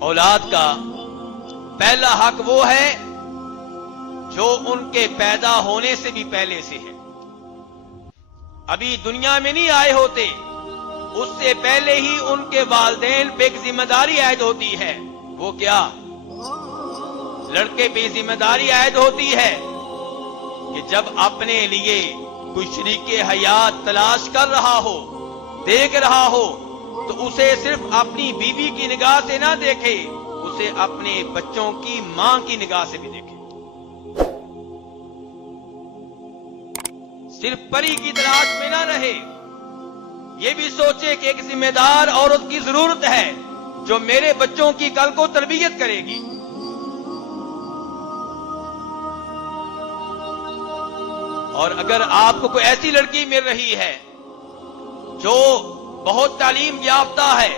اولاد کا پہلا حق وہ ہے جو ان کے پیدا ہونے سے بھی پہلے سے ہے. ابھی دنیا میں نہیں آئے ہوتے، اس سے پہلے ہی ان کے والدین پہ ایک ذمہ داری عائد ہوتی ہے. وہ کیا؟ لڑکے پہ ذمہ داری عائد ہوتی ہے کہ جب اپنے لیے کوئی شریک حیات تلاش کر رہا ہو، دیکھ رہا ہو، تو اسے صرف اپنی بیوی کی نگاہ سے نہ دیکھے، اسے اپنے بچوں کی ماں کی نگاہ سے بھی دیکھے. صرف پری کی تلاش میں نہ رہے، یہ بھی سوچے کہ ایک ذمہ دار عورت کی ضرورت ہے جو میرے بچوں کی کل کو تربیت کرے گی. اور اگر آپ کو کوئی ایسی لڑکی مل رہی ہے جو بہت تعلیم یافتہ ہے،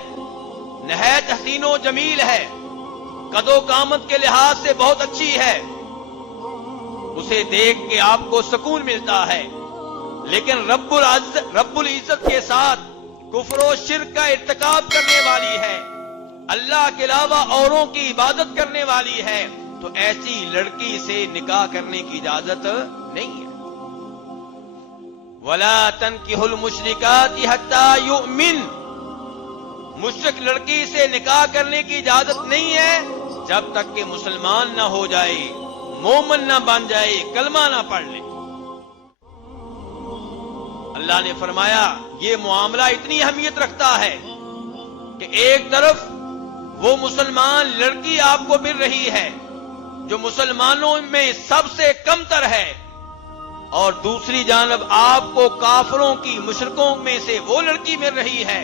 نہایت حسین و جمیل ہے، قد و قامت کے لحاظ سے بہت اچھی ہے، اسے دیکھ کے آپ کو سکون ملتا ہے، لیکن رب العزت کے ساتھ کفر و شرک کا ارتکاب کرنے والی ہے، اللہ کے علاوہ اوروں کی عبادت کرنے والی ہے، تو ایسی لڑکی سے نکاح کرنے کی اجازت نہیں ہے. وَلَا تَنْكِحُوا الْمُشْرِكَاتِ حَتَّى يُؤْمِنْ، مشرک لڑکی سے نکاح کرنے کی اجازت نہیں ہے جب تک کہ مسلمان نہ ہو جائے، مومن نہ بن جائے، کلمہ نہ پڑھ لے. اللہ نے فرمایا یہ معاملہ اتنی اہمیت رکھتا ہے کہ ایک طرف وہ مسلمان لڑکی آپ کو مل رہی ہے جو مسلمانوں میں سب سے کم تر ہے، اور دوسری جانب آپ کو کافروں کی مشرکوں میں سے وہ لڑکی مل رہی ہے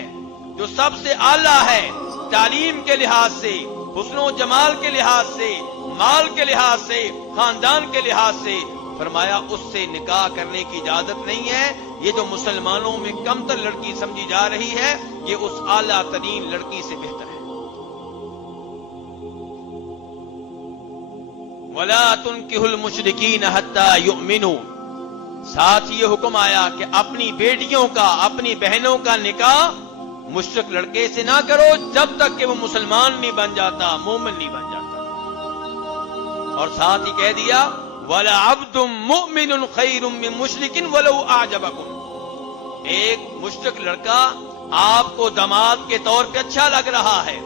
جو سب سے اعلیٰ ہے تعلیم کے لحاظ سے، حسن و جمال کے لحاظ سے، مال کے لحاظ سے، خاندان کے لحاظ سے. فرمایا اس سے نکاح کرنے کی اجازت نہیں ہے. یہ جو مسلمانوں میں کم تر لڑکی سمجھی جا رہی ہے، یہ اس اعلیٰ ترین لڑکی سے بہتر ہے. وَلَا تُنْكِحُوا الْمُشْرِكِينَ حَتَّى يُؤْمِنُوا، ساتھ یہ حکم آیا کہ اپنی بیٹیوں کا، اپنی بہنوں کا نکاح مشرک لڑکے سے نہ کرو جب تک کہ وہ مسلمان نہیں بن جاتا، مومن نہیں بن جاتا. اور ساتھ ہی کہہ دیا وَلَعَبْدٌ مُؤْمِنٌ خَيْرٌ مِّن مُشْرِكٍ وَلَوْ أَعْجَبَكُمْ، ایک مشرک لڑکا آپ کو داماد کے طور پہ اچھا لگ رہا ہے،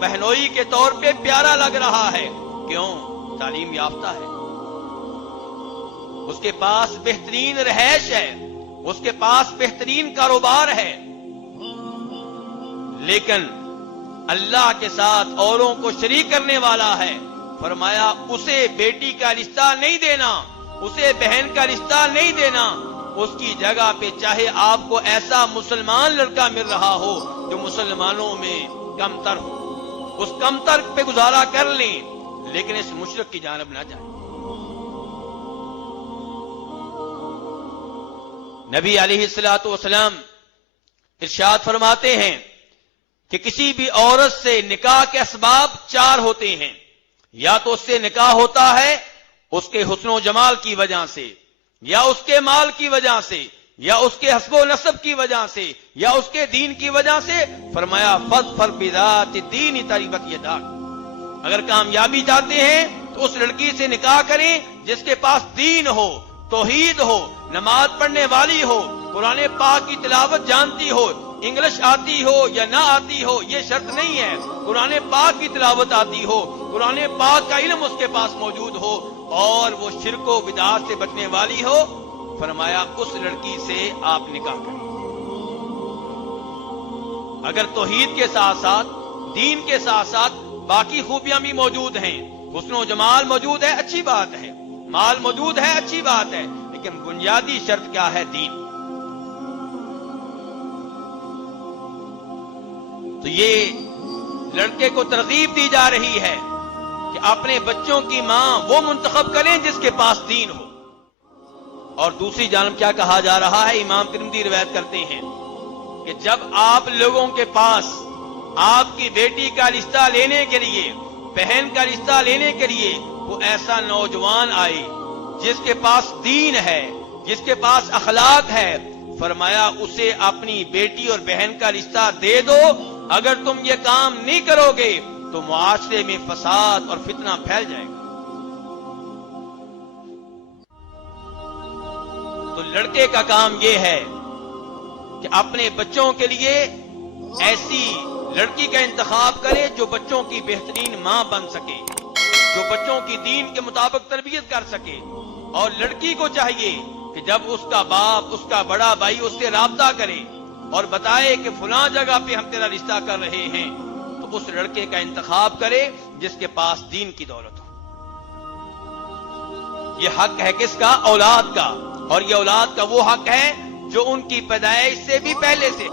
بہنوئی کے طور پہ پیارا لگ رہا ہے. کیوں؟ تعلیم یافتہ ہے، اس کے پاس بہترین رہائش ہے، اس کے پاس بہترین کاروبار ہے، لیکن اللہ کے ساتھ اوروں کو شریک کرنے والا ہے. فرمایا اسے بیٹی کا رشتہ نہیں دینا، اسے بہن کا رشتہ نہیں دینا. اس کی جگہ پہ چاہے آپ کو ایسا مسلمان لڑکا مل رہا ہو جو مسلمانوں میں کم تر ہو، اس کم تر پہ گزارا کر لیں، لیکن اس مشرک کی جانب نہ جائیں. نبی علیہ الصلوۃ والسلام ارشاد فرماتے ہیں کہ کسی بھی عورت سے نکاح کے اسباب 4 ہوتے ہیں. یا تو اس سے نکاح ہوتا ہے اس کے حسن و جمال کی وجہ سے، یا اس کے مال کی وجہ سے، یا اس کے حسب و نسب کی وجہ سے، یا اس کے دین کی وجہ سے. فرمایا فَاظْفَرْ بِذَاتِ الدِّینِ تَرِبَتْ يَدَاکَ، اگر کامیابی چاہتے ہیں تو اس لڑکی سے نکاح کریں جس کے پاس دین ہو، توحید ہو، نماز پڑھنے والی ہو، قرآن پاک کی تلاوت جانتی ہو، انگلش آتی ہو یا نہ آتی ہو یہ شرط نہیں ہے، قرآن پاک کی تلاوت آتی ہو، قرآن پاک کا علم اس کے پاس موجود ہو، اور وہ شرک و بدعات سے بچنے والی ہو. فرمایا اس لڑکی سے آپ نکاح کریں. اگر توحید کے ساتھ ساتھ، دین کے ساتھ ساتھ باقی خوبیاں بھی موجود ہیں، حسن و جمال موجود ہے، اچھی بات ہے، مال موجود ہے، اچھی بات ہے، لیکن بنیادی شرط کیا ہے؟ دین. تو یہ لڑکے کو ترغیب دی جا رہی ہے کہ اپنے بچوں کی ماں وہ منتخب کریں جس کے پاس دین ہو. اور دوسری جانب کیا کہا جا رہا ہے؟ امام ترمذی روایت کرتے ہیں کہ جب آپ لوگوں کے پاس آپ کی بیٹی کا رشتہ لینے کے لیے، بہن کا رشتہ لینے کے لیے وہ ایسا نوجوان آئے جس کے پاس دین ہے، جس کے پاس اخلاق ہے، فرمایا اسے اپنی بیٹی اور بہن کا رشتہ دے دو. اگر تم یہ کام نہیں کرو گے تو معاشرے میں فساد اور فتنہ پھیل جائے گا۔ تو لڑکے کا کام یہ ہے کہ اپنے بچوں کے لیے ایسی لڑکی کا انتخاب کرے جو بچوں کی بہترین ماں بن سکے، جو بچوں کی دین کے مطابق تربیت کر سکے، اور لڑکی کو چاہیے کہ جب اس کا باپ، اس کا بڑا بھائی اس سے رابطہ کرے اور بتائے کہ فلاں جگہ پہ ہم تیرا رشتہ کر رہے ہیں، تو اس لڑکے کا انتخاب کرے جس کے پاس دین کی دولت ہو۔ یہ حق ہے کس کا؟ اولاد کا، اور یہ اولاد کا وہ حق ہے جو ان کی پیدائش سے بھی پہلے سے